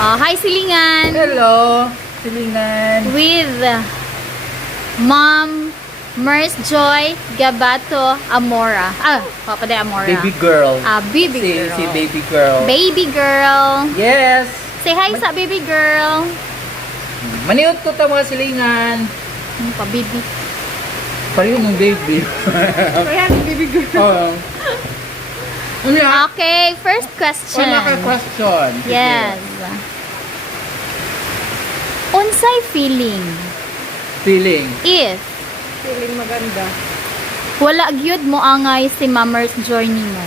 Hi Silingan. Hello, Silingan. With Mom Mers Joy Gabato Amora. Papa de Amora. Baby girl. Baby girl. Si baby girl. Baby girl. Yes. Say hi sa baby girl. Maniot ko ta mga silingan. Pa-baby. Pareho ng baby. Kaya baby girl. Oo. Ano yan? Okay, first question. Question. Yes. Unsay feeling Feeling. if Feeling maganda. wala gyud mo angay si Ma'Mers Joy nimo?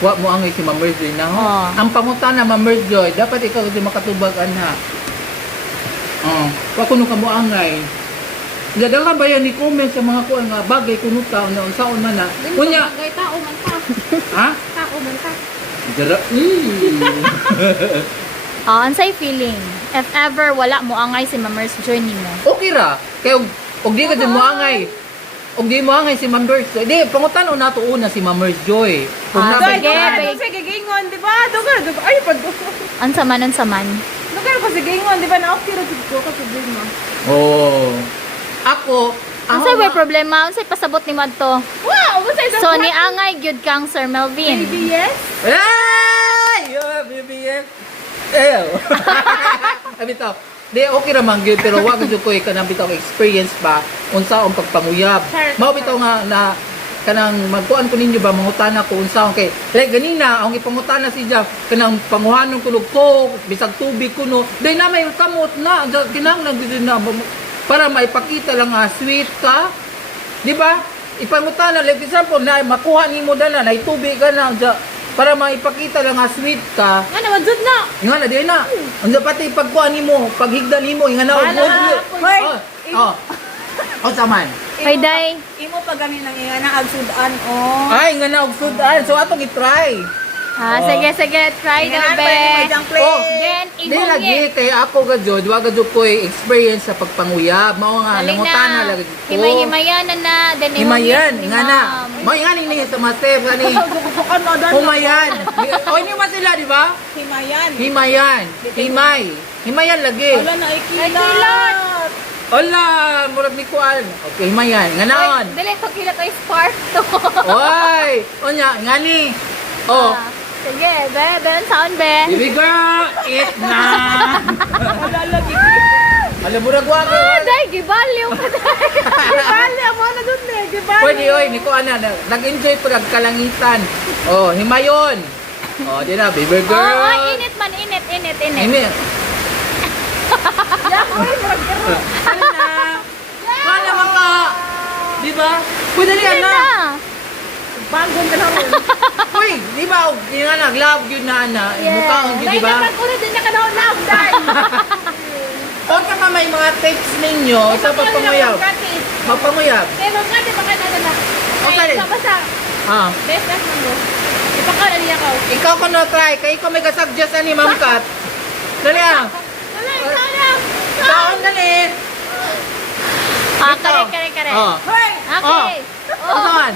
Wa mo angay si Ma'am Merjoy na ho. Oh. Ang pangutan na Ma'am Merjoy, dapat ikaw di makatubag ana. Wa kuno ka mo angay. Gadala ba yan ni comment sa mga kuan nga bagay kuno ta na unsaon man na. Kunya, Bagay tao man ta. ha? Tao man ta. Dara. Unsay feeling if ever wala mo angay si Ma'Mers Joy nimo? Okay ra. Kaya og di ka din mo angay. Og di mo angay si Ma'am Merjoy. Di pangutan na to una si Ma'am Merjoy. Kung Ah, nabay sige. Doon sa gigingon, di ba? Doon ay pag Unsa man. Doon ko sa gigingon, di ba? Na-okay ra ko katubig mo. Oh. Ako, Unsay may problema? Unsay pasabot ni Madto? Wow! Masay sa So ni angay gyud kang Sir Melvin. Baby, yes? Ay! BBS. Ew. Bitaw. Di okay ra man gyud pero wag gyud ko kanang bitaw experience ba unsa ang pagpanguyab. Mao bitaw nga na kanang magkuan ko ninyo ba mangutana ko unsa kay like ganina ang ipangutana si Jeff kanang panguhanon ko ko bisag tubig kuno day na may kamot na kinahanglan gyud na para maipakita lang nga sweet ka. Di ba? Ipangutana like example na makuha nimo dala na tubig ka na para maipakita lang nga sweet ka. Nga naman, dyan na! Nga na, di na. Ang pati pagkuha nimo, paghigda nimo, nga na, Hoy! O saman. Hoy day. Imo pa gani nang iya na agsudan, oh. Ay, nga na, og sudan. So, atong i-try. Sige, try na be. Oh, Then di lagi, ihungit. kay ako gadyo, wag gadyo ko experience sa pagpanguyab. Mao nga, Dali langutana na. lagi ko. Himayan na. Then Himayan, ihungit ni nga na. Ma'am. Mao nga ning sa master, gani. Bubukan mo doon. Humayan. O, hindi man sila, di ba? Himayan. Himayan. Himay. Himayan lagi. Wala na ikilat. Ikilat. Hola, murag ni kuan. Okay, himayan. Nga naon. Dili to kila to spark to. Oy! Onya, ngani. Oh, Sige, be, sound be. baby girl, eat na. Wala lagi. Alam mo ragwa ko. Day, gibaliw ka day. Gibali, mo na doon eh. Gibali. Pwede oy, ni ko ana nag-enjoy pag kalangitan. Oh, himayon. Oh, di na, baby girl. Init man, init. Ini. Ya, oy, murag karo. Ano na? Wala man ka. Di ba? Pwede Init na. na. Bangon ka na ron. Uy, di ba? Di nga nag-love yun na ana. Mukha ang yun, di ba? Dahil naman din na ka na love, dahil. O ka may mga tips ninyo sa pagpanguyab. Magpanguyab. Pero nga, di ba ka na. Okay. Ay, basta. Ah. Best na mo. Ipakaw na niya ka. Ikaw ko na try. Kaya ikaw may kasuggest ni Ma'am Kat. Dali ah. Wala, ikaw na. Saan dali? Kare. Oh. Hoy! Okay. Oh. Saan?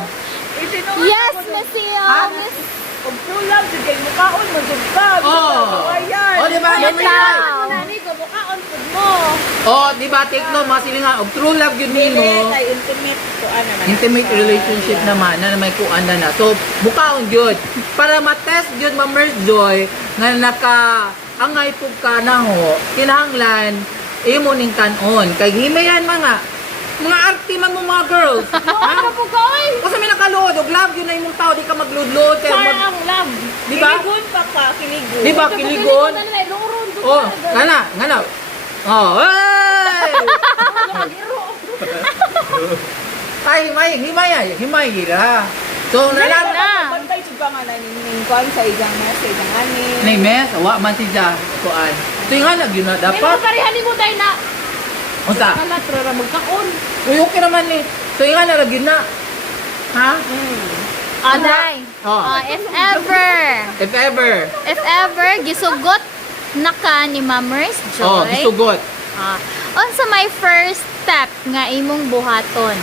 Itinungan Yes, ko na. Monsieur. Ha? Miss. Kung true love, sige, mukhaon mo, dugtag. Oh. Ayan. Oh, di ba? Yan Yan lang. lang. Nani ko, mukhaon po mo. Oh, di ba? Take note, mga silingan. Og true love yun nimo. Ay, intimate ko, ano naman. Intimate relationship naman na may kuan na. So, bukaon yun. Para matest yun, Ma'am Merjoy, nga angay po ka na ho, kinahanglan, imo ning kanon. Kay himayan mga arty man mo mga girls. Ano po ka, oy? Kasi may nakaluod, og love yun na imong tao, di ka magludlod. Kaya Sar ang love. Di ba? Kiligon pa pa, kiligon. Di ba, kiligon? Oh, ngana. Oh, hey! Ay, himay gira. So, nalang Na. Bantay siya nga na niningkuan sa ijang message, ang ani. Nay mes, awa man si Ja, kuan. So, yung hanag yun na Pero dapat. parihan mo tayo na. Unsa? Kalat, rara magkaon. Uy, okay naman ni. So, yung hanag yun na. Ha? Aday. Oh. If ever, gisugot na ka ni Ma'Mers Oh, Joy. gisugot. Unsa may first step nga imong buhaton?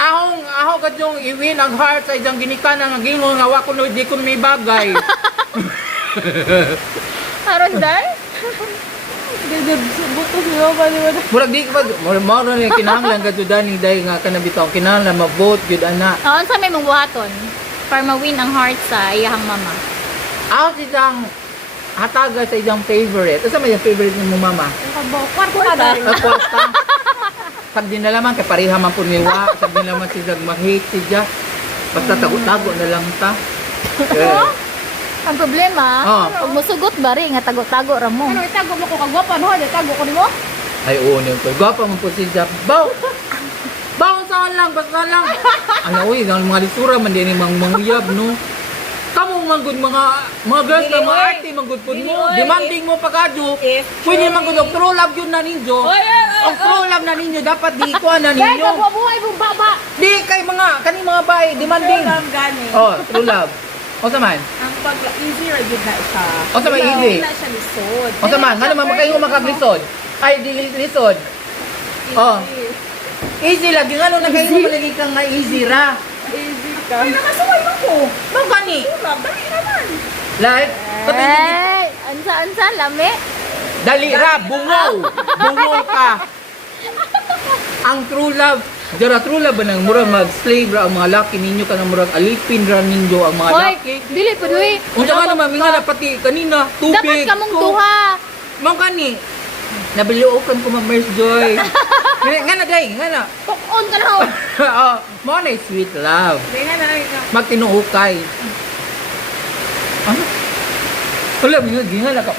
Ahong kat yung iwin ang heart sa ijang ginikana nga gingon nga wa ko di ko may bagay. Aron day? Gagad, butos niyo pa, di ba? Murag di ka mo na yung kinahanglan gadto dani dahil nga kana bitaw kinahanglan ma-vote gyud ana. Oo, sa may mong buhaton para ma-win ang heart sa iyahang mama. Ako si Jang hataga sa iyang favorite. Asa may yung favorite ni mo mama? Kwarto ka dahil. Ang kwarta. Pag din na lamang kay pareha man po niwa, pag din naman si Jang mag-hate si Jang. Basta tago-tago na lang ta. Yeah. Ang problema, Oh. pag musugot ba rin, nga tago-tago ra mo. Ano, itago mo ko kagwapa, no? Itago ko ni mo? Ay oo niyo ko. Gwapa man po si Jang. Baw. Baw saan lang, basta lang. Ano uy, ang mga lisura man din mang manguyab no. Kamu manggod mga girls na mga arte manggod pud mo. Demanding mo pagado. Pwede manggod og true love yun na ninyo. Ang true love na ninyo dapat di ko na Kaya ninyo. buhay mong baba. Di kay mga kani mga bae demanding. Gani. Oh, true love. O sa man? Ang pag easy ra gyud na siya. O sa man easy. Wala siya lisod. O sa man, ngano man makayo makaglisod? Ay dili lisod. Oh. Easy lagi ngano na kayo malagi kang nga easy ra. Easy ka. Ay, nakasuway mo ko. Mao gani. Tulab, dali naman. Like, Ay, ansa-ansa, lami. dali ra, bungaw. Bungaw ka. Ang true love, jara true love ba nang murag mag-slave ra ang mga laki ninyo kanang murag alipin ra ninyo ang mga Hoy, laki. dili po, Dwi. Unsa nga naman minga na pati kanina tubig. Dapat kamong ko. duha. Mao gani. Nabiliokan ko ma-Mers Joy. Nga na day, nga na. Pop-on ka na ho. Oh, mo na sweet love. Dali na lang. Magtinuukay. Ano? Wala, gingal ako.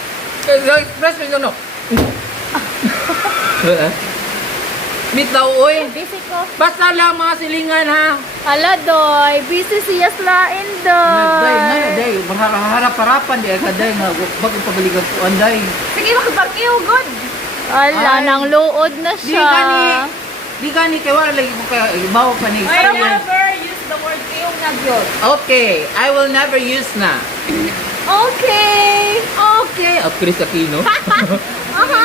Express mo yun, no? Bitaw, oy. Busy ko. Basta lang mga silingan, ha? Ala, Doy. Busy siya slain, Day, nga na, Doy. day. Harap-harapan, day. Day, nga, bakit pabalikan ko, anday. Sige, makipag-iyo, good. Ala, Ay. nang luod na Di siya. gani, kaya wala lagi ko kaya, ibaw pa ni I experience. never use the word iyo nga gyud. Okay, I will never use na. Okay. Okay. Oh, Chris Aquino. Aha.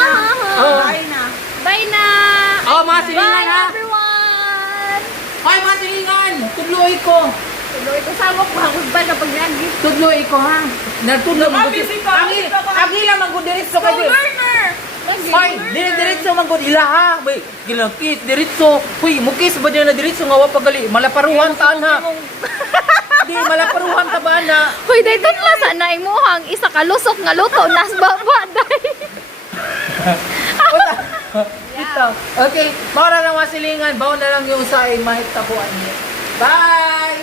Oh. Bye na. Bye na. Oh, mga silingan, Bye, ha? everyone. Hoy, mga silingan! Tudloy ko! Tuloy ko sa mo ko ba kapag nagi. Tudloy ko, ha? Natudlo mo. Busy ka. Agila man ko diretso ka dir. Learner. Hoy, diretso man ko ila ha. Bay, gilakit diretso. Hoy, mukis ba diyan na diretso nga wa pagali. Malaparuhan taan ha. Di malaparuhan ta ba na? Hoy, day tutla sa na imuhang isa ka lusok nga luto nas baba day. Ito. Okay, mara lang masilingan. Bawo na lang yung sa ay mahitabuan niya. Bye!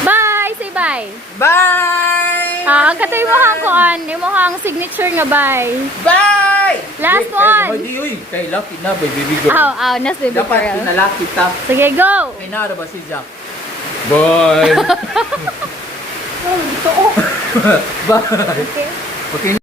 Bye, say bye. Bye! Ah, ang katay mo hang kuan, imo hang signature nga bye. Bye! Last one. Ay, di, uy. Kay lucky na, baby girl. Aw, nas baby Dapat girl. pinalaki ta. Sige, go. Ay, nara ba si Jack? Bye! Oh, ito oh. Bye! Okay.